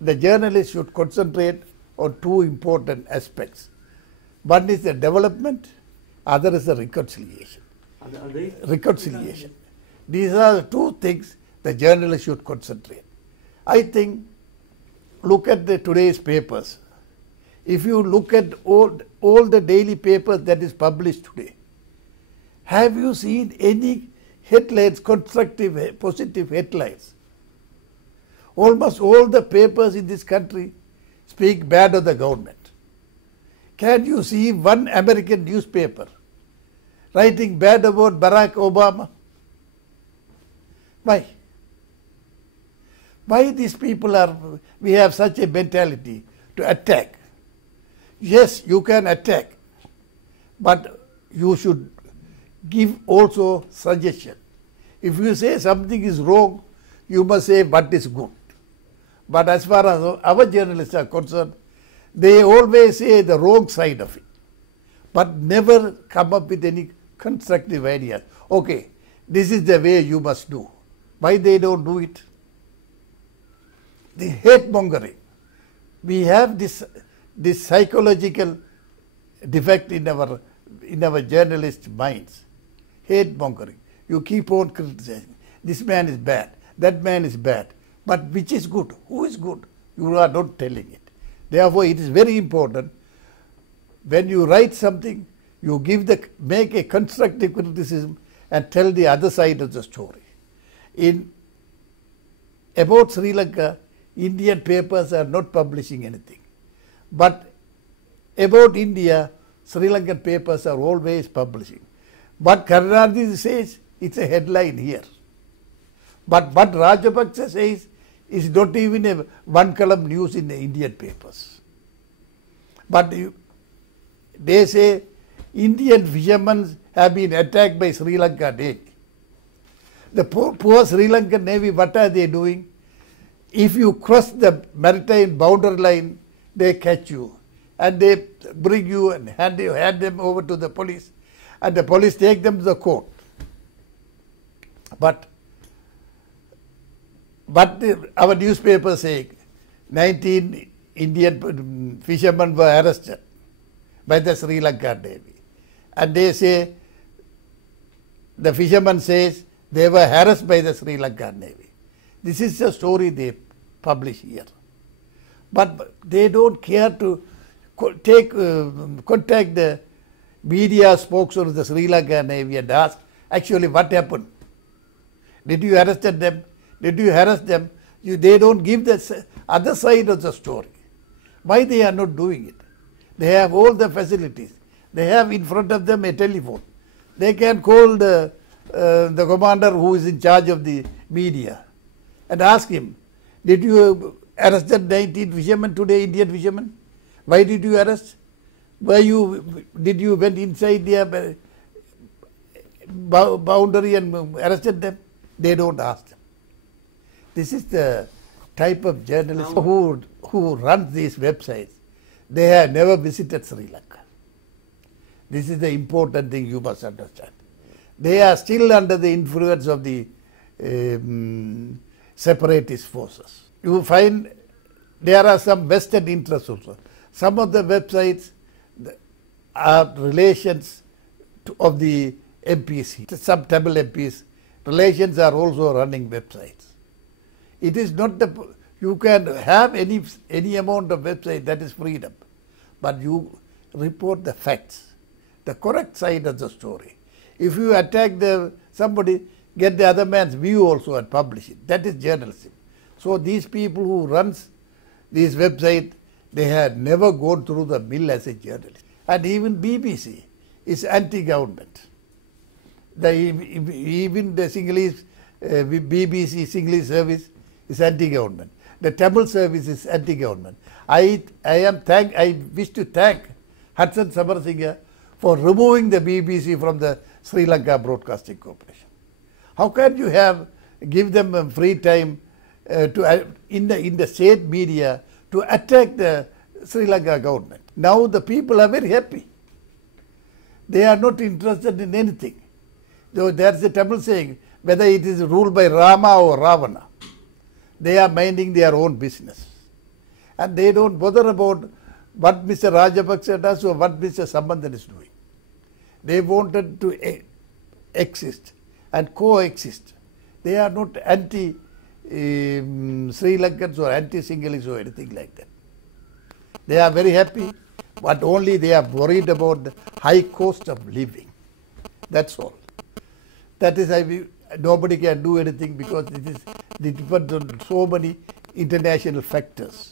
the journalist should concentrate on two important aspects. One is the development, other is the reconciliation. Reconciliation. These are the two things the journalist should concentrate. I think, look at today's papers. If you look at all the daily papers that is published today, have you seen any headlines, constructive, positive headlines? Almost all the papers in this country speak bad of the government. Can you see one American newspaper writing bad about Barack Obama? Why? Why these people we have such a mentality to attack? Yes, you can attack, but you should give also suggestion. If you say something is wrong, you must say what is good. But as far as our journalists are concerned, they always say the wrong side of it, but never come up with any constructive ideas. Okay, this is the way you must do. Why they don't do it? The hate mongering. We have this psychological defect in our journalist minds. Hate mongering. You keep on criticizing. This man is bad. That man is bad. But which is good? Who is good? You are not telling it. Therefore, it is very important when you write something, you make a constructive criticism and tell the other side of the story. About Sri Lanka, Indian papers are not publishing anything. But about India, Sri Lankan papers are always publishing. What Karunanidhi says, it's a headline here. But what Rajapaksa says is not even a one-column news in the Indian papers. But they say Indian fishermen have been attacked by Sri Lanka Navy. The poor Sri Lankan Navy, what are they doing? If you cross the maritime boundary line, they catch you and they bring you and hand them over to the police, and the police take them to the court. But our newspapers say 19 Indian fishermen were arrested by the Sri Lanka Navy, and they say, the fisherman says they were harassed by the Sri Lanka Navy. This is the story they publish here. But they don't care to contact the media spokesman of the Sri Lanka Navy and ask, actually what happened? Did you arrest them? Did you harass them? They don't give the other side of the story. Why they are not doing it? They have all the facilities. They have in front of them a telephone. They can call the commander who is in charge of the media and ask him, did you arrest the 19 fishermen today, Indian fishermen? Why did you arrest? Did you went inside their boundary and arrested them? They don't ask them. This is the type of journalists who run these websites. They have never visited Sri Lanka. This is the important thing you must understand. They are still under the influence of the separatist forces. You find there are some vested interests also. Some of the websites are relations of the MPs. Some Tamil MPs, relations are also running websites. It is not you can have any amount of website, that is freedom. But you report the facts, the correct side of the story. If you attack somebody, get the other man's view also and publish it. That is journalism. So these people who runs these websites, they have never gone through the mill as a journalist. And even BBC is anti-government. Even the Sinhalese BBC Sinhalese service is anti-government. The Tamil service is anti-government. I wish to thank Hudson Samarasinghe for removing the BBC from the Sri Lanka Broadcasting Corporation. How can you give them free time in the state media to attack the Sri Lanka government? Now the people are very happy. They are not interested in anything. There's a Tamil saying, whether it is ruled by Rama or Ravana, they are minding their own business. And they don't bother about what Mr. Rajapaksa does or what Mr. Sambandhan is doing. They wanted to exist and coexist. They are not anti-Sri Lankans or anti-Sinhalese or anything like that. They are very happy, but only they are worried about the high cost of living. That's all. That is why nobody can do anything because it depends on so many international factors.